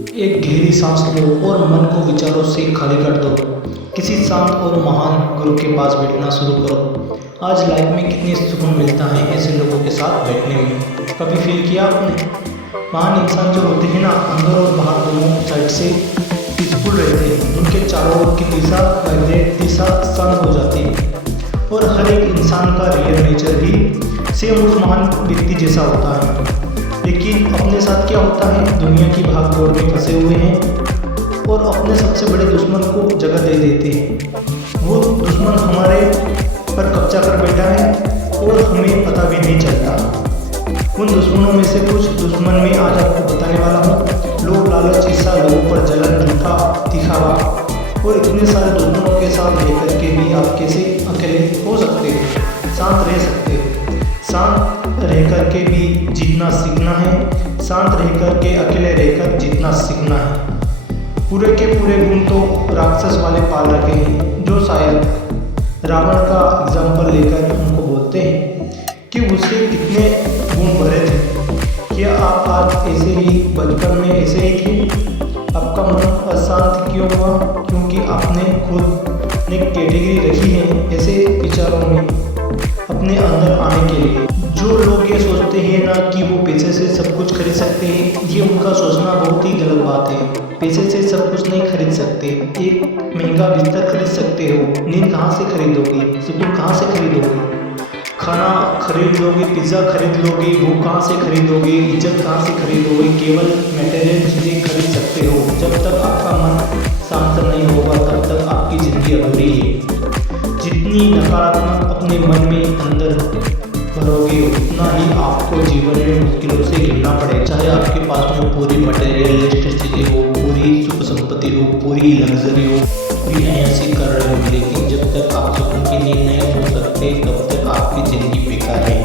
एक गहरी सांस लो और मन को विचारों से खाली कर दो। किसी शांत और महान गुरु के पास बैठना शुरू करो। आज लाइफ में कितनी सुकून मिलता है ऐसे लोगों के साथ बैठने में। कभी फील किया आपने? महान इंसान जो होते हैं ना, अंदर और बाहर दोनों साइड से पीसफुल रहते हैं। उनके चारों ओर की दिशा शांत हो जाती है और हर एक इंसान का रियल नेचर भी सेम उस महान व्यक्ति जैसा होता है। लेकिन अपने साथ क्या होता है? दुनिया की भाग दौड़ में फंसे हुए हैं और अपने सबसे बड़े दुश्मन को जगह दे देते हैं। वो दुश्मन हमारे पर कब्जा कर बैठा है और हमें पता भी नहीं चलता। उन दुश्मनों में से कुछ दुश्मन में आज आपको बताने वाला हूँ। लोग, लालच, ईर्ष्या, लोगों पर जलन, झूठा दिखावा और इतने सारे दुश्मनों के साथ रह करके भी आप कैसे अकेले हो सकते हो, शांत रह सकते हो। शांत रह कर के भी जीतना सीखना है। शांत रह कर के अकेले रहकर जीतना सीखना है। पूरे के पूरे गुण तो राक्षस वाले पाल रखे हैं, जो शायद रावण का एग्जाम्पल लेकर हमको बोलते हैं कि उससे कितने गुण भरे थे। क्या आप आज ऐसे ही बचपन में ऐसे ही थे? आपका मन अशांत क्यों हुआ? क्योंकि आपने खुद ने कैटेगरी रखी है ऐसे विचारों में अपने अंदर आने के लिए। जो लोग ये सोचते हैं ना कि वो पैसे से सब कुछ खरीद सकते हैं, ये उनका सोचना बहुत ही गलत बात है। पैसे से सब कुछ नहीं खरीद सकते। एक महंगा बिस्तर खरीद सकते हो, नींद कहाँ से खरीदोगे? सुकून कहाँ से खरीदोगे? खाना खरीद लोगे, पिज़्ज़ा खरीद लोगे, वो कहाँ से खरीदोगे? इज्जत कहाँ से खरीदोगे? केवल मटेरियल चीज़ें खरीद सकते हो। जब तक आपका मन शांत नहीं होगा तब तक आपकी ज़िंदगी अधूरी है। जितनी नकारात्मक अपने मन में अंदर भरोगे उतना ही आपको जीवन में मुश्किलों से गिरना पड़ेगा। चाहे आपके पास में पूरी मटेरियलिस्टिक चीज़ें हो, पूरी सुख संपत्ति हो, पूरी लग्जरी हो, पूरी ऐसी कर रहे हो, लेकिन जब तक आप सुकून की नींद नहीं सो सकते तब तक आपकी ज़िंदगी बेकार है।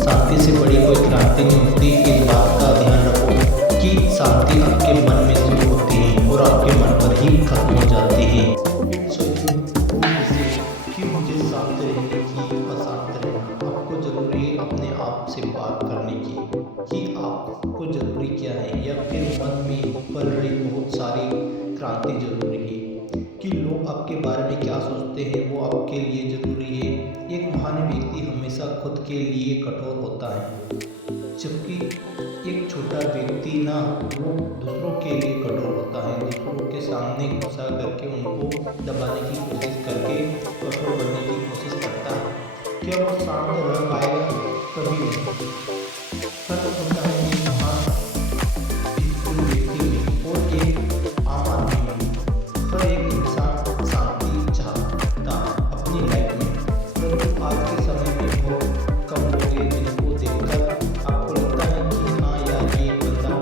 शांति से बड़ी कोई क्रांति नहीं होती। इस बात का ध्यान रखो कि शांति आपके मन में शुरू होती है और आपके मन पर ही खत्म हो जाती है। मुझे शांत रहने की, अशांत रहना, आपको जरूरी है अपने आप से बात करने की कि आपको जरूरी क्या है, या फिर मन में पल रही बहुत सारी क्रांति जरूरी है कि लोग आपके बारे में क्या सोचते हैं वो आपके लिए जरूरी है। एक महान व्यक्ति हमेशा खुद के लिए कठोर होता है, जबकि एक छोटा व्यक्ति ना, वो दूसरों के लिए कठोर होता है। दूसरों के सामने गुस्सा करके उनको दबाने की कोशिश करके कठोर बनने की कोशिश करता है। क्या वो शांत रह पाएगा? कभी नहीं। फर्क होता है एक महान व्यक्ति में और एक आम आदमी में। हर एक इंसान शांति चाहता है अपनी लाइफ में, परंतु आज के समय में बहुत कम लोग हैं जिनको देखकर आपको लगता है कि हाँ यार, ये बंदा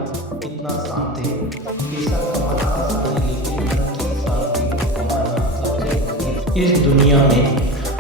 इतना शांत है। पैसा कमाना आसान है लेकिन मन की शांति को कमाना सबसे मुश्किल इस दुनिया में।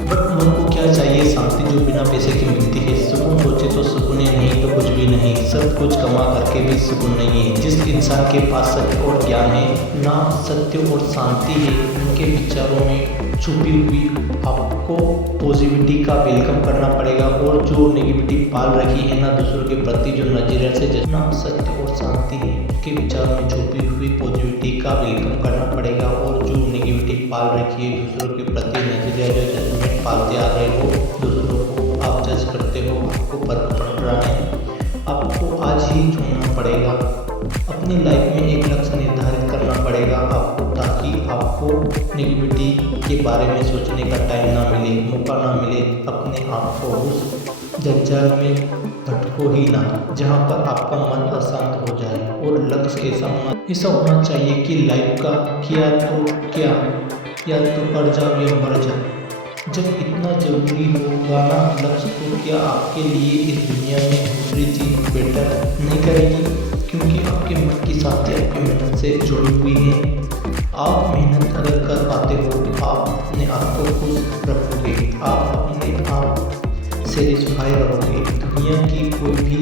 बट मन को क्या चाहिए? शांति जो बिना पैसे की मिलती है। सुकून सोचे तो सुकून है, नहीं तो कुछ भी नहीं। सब कुछ कमा करके भी सुकून नहीं है। जिस इंसान के पास सत्य और ज्ञान है ना, सत्य और शांति है, उनके विचारों में छुपी हुई आपको पॉजिटिविटी का वेलकम करना पड़ेगा। और जो नेगेटिविटी पाल रखी है ना दूसरों के प्रति, जो नजरिया से ना सत्य और शांति है, उनके विचारों में छुपी हुई पॉजिटिविटी का वेलकम करना पड़ेगा। और जो नेगेटिविटी पाल रखी है दूसरों के प्रति नजरिया, जो जजमेंट पालते आ रहे हो, दूसरों को आप जज करते हो, आपको फर्क पड़ रहा है, आपको आज ही छोड़ना पड़ेगा। अपनी लाइफ में एक लक्ष्य निर्धारित करना पड़ेगा आपको, ताकि आपको नेगेटिविटी के बारे में सोचने का टाइम ना मिले, मौका ना मिले। अपने आप को उस जंजाल में भटको ही ना जहाँ पर आपका मन अशांत हो जाए। और लक्ष्य ऐसा होना चाहिए कि लाइफ का किया तो क्या, या तो कर जाओ या मर जाओ। जब इतना जरूरी होगा ना लक्ष्य, तो क्या आपके लिए इस दुनिया में दूसरी चीज़ बेटर नहीं करेगी? क्योंकि आपके मन की साथी आपकी मेहनत से जुड़ी हुई है। आप मेहनत अगर कर पाते हो तो आप अपने आप को खुश रखोगे, आप अपने आप सेटिस्फाई रहोगे। दुनिया की कोई भी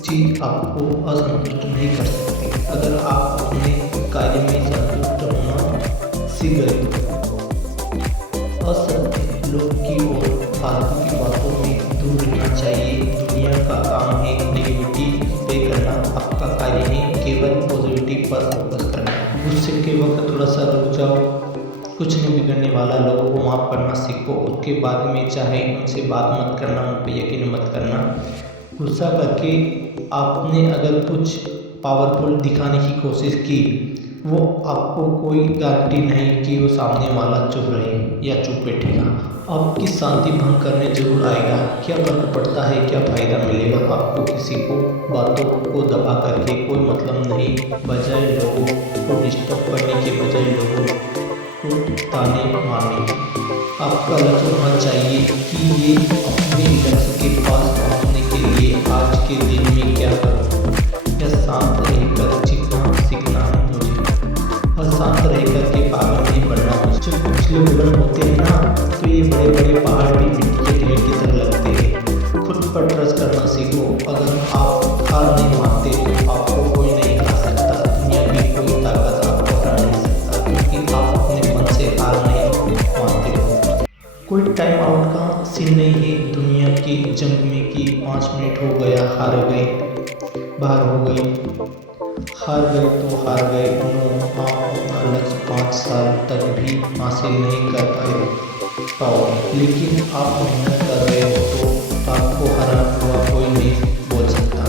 चीज़ आपको असंतुष्ट नहीं कर सकती अगर आप अपने कार्य में संतुष्ट होना सीख गए तो। असत्य लोग की और फालतू की बातों में दूर रहना चाहिए। दुनिया का काम है नेगेटिविटी पे करना, आपका कार्य है केवल पॉजिटिव ड्यूटी पर फोकस करना। गुस्से के वक्त थोड़ा सा रुक जाओ, कुछ नहीं बिगड़ने वाला, लोगों को माफ़ करना सीखो। उसके बाद में चाहे उनसे बात मत करना, उन पर यकीन मत करना। गुस्सा करके आपने अगर कुछ पावरफुल दिखाने की कोशिश की, वो आपको कोई गारंटी नहीं कि वो सामने वाला चुप रहे या चुप बैठेगा। आपकी शांति भंग करने जरूर आएगा। क्या फर्क पड़ता है, क्या फ़ायदा मिलेगा आपको किसी को बातों को दबा करके? कोई मतलब नहीं। बजाय लोगों को डिस्टर्ब करने के बजाय लोगों को ताने मारने की, आपका लक्ष्य होना चाहिए कि ये अपने लक्ष्य के पास पहुंचने के लिए आज के दिन में क्या करूं। या शांत रहकर जीतना सीखना है मुझे, और शांत रहकर के आगे नहीं बढ़ना मुझे। जब पिछले विवरण होते हैं ना, तो ये बड़े बड़े पहाड़ भी मिट्टी के ढेर की तरह लगते हैं। खुद पर ट्रस्ट करना सीखो। अगर आप हार नहीं मानते तो आपको कोई नहीं हरा सकता। दुनिया की कोई ताकत आपको हरा नहीं सकता, क्योंकि आप अपने मन से हार नहीं मानते हो। कोई टाइम आउट का सीन नहीं है दुनिया की जंग में कि 5 मिनट हो गया, हार गए, बाहर हो गई, हार गए तो हार गए। नो, आप अपना लक्ष्य 5 साल तक भी हासिल नहीं कर पाओगे, लेकिन आप मेहनत कर रहे हो तो आपको हरा हुआ कोई नहीं बोल सकता।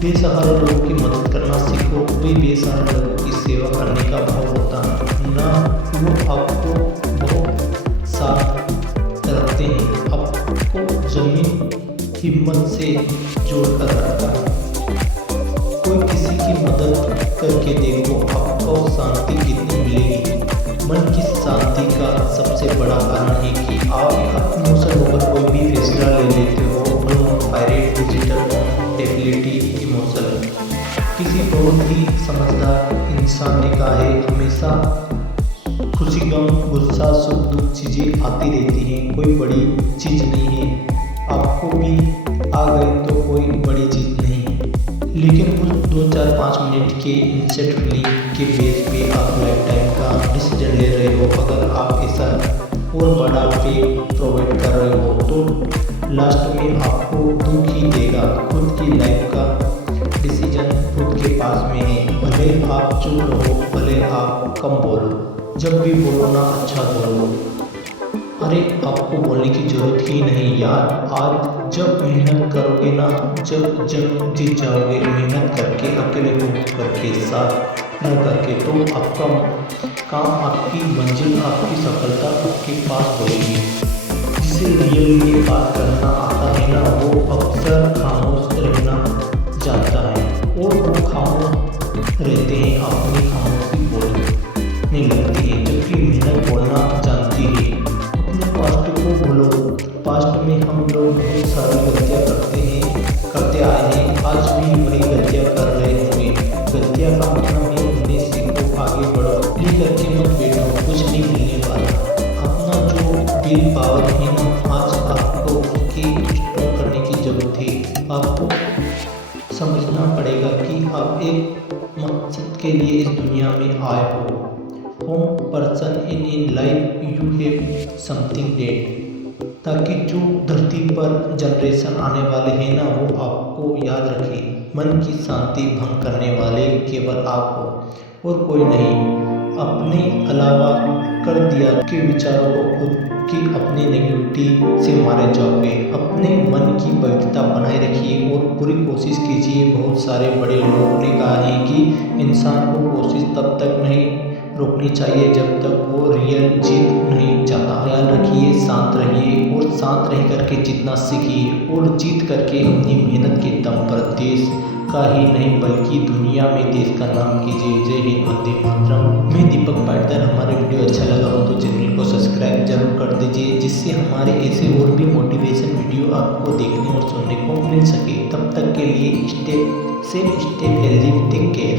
बेसहारा लोगों की मदद करना सीखो। वे बेसहारा लोगों की सेवा करने का भाव होता है ना, वो आपको बहुत साथ रखते हैं, आपको जमीन हिम्मत से जोड़ कर रखता है। कोई किसी की मदद करके देखो, आपको शांति कितनी मिलेगी। मन की शांति का सबसे बड़ा कारण है कि आप इमोशन होकर कोई भी फैसला ले लेते हो। Pirate digital ability emotion. किसी बहुत ही समझदार इंसान ने कहा है, हमेशा खुशी गम गुस्सा सुख दुख चीज़ें आती रहती हैं, कोई बड़ी चीज़ नहीं है। आपको भी आ गए तो कोई बड़ी चीज़ नहीं है, लेकिन कुछ 2-4-5 मिनट के इंस्टेंट फीलिंग के बेस पे आप लाइफ टाइम का डिसीजन ले रहे हो। अगर आप ऐसा और बड़ा पे प्रोवाइड कर रहे हो तो लास्ट में आपको दुख ही देगा। खुद की लाइफ का डिसीजन खुद के पास में है। भले आप चुप रहो, भले आप कम बोलो, जब भी बोलो ना अच्छा बोलो। अरे आपको बोलने की ज़रूरत ही नहीं यार। आज जब मेहनत करोगे ना, जब जीत जाओगे मेहनत करके, अकेले हो करके, साथ न करके, तो आपका काम, आपकी मंजिल, आपकी सफलता आपके पास होगी। जिसे रियल में बात करना आता है ना, वो अक्सर खामोश रहना जानता है, और वो खामोश रहते हैं, अपनी खामोशी बोलने लगती है, जबकि मेहनत बोलना जानती है। पास्ट को भूलो। पास्ट में हम लोग बहुत सारी गलतियाँ करते आए हैं, आज भी वही गलतियाँ कर रहे होंगे। गलतियाँ का मतलब है उन्हें सीखो, आगे बढ़ो, प्ले करके मत बैठो, कुछ नहीं मिलने वाला। अपना जो विल पावर है ना, आज आपको उसकी स्ट्रॉन्ग करने की जरूरत है। आपको समझना पड़ेगा कि आप एक मकसद के लिए इस दुनिया में आए हो। Home person in life you have something debt, ताकि जो धरती पर जनरेशन आने वाले हैं ना, वो आपको याद रखें। मन की शांति भंग करने वाले केवल आप हो और कोई नहीं। अपने अलावा कर दिया के विचारों को खुद की अपनी नेगेटिविटी से मारे जाओगे। अपने मन की पवित्रता बनाए रखिए और पूरी कोशिश कीजिए। बहुत सारे बड़े लोगों ने कहा है कि इंसान को कोशिश तब तक नहीं रोकनी चाहिए जब तक वो रियल जीत नहीं चाहता। ख्याल रखिए, शांत रहिए, और शांत रह करके जीतना सीखिए, और जीत करके अपनी मेहनत के दम पर देश का ही नहीं बल्कि दुनिया में देश का नाम कीजिए। जय हिंद, वंदे मातरम। मैं दीपक पाटीदार। हमारा वीडियो अच्छा लगा हो तो चैनल को सब्सक्राइब जरूर कर दीजिए, जिससे हमारे ऐसे और भी मोटिवेशन वीडियो आपको देखने और सुनने को मिल सके। तब तक के लिए stay safe, stay healthy, take care.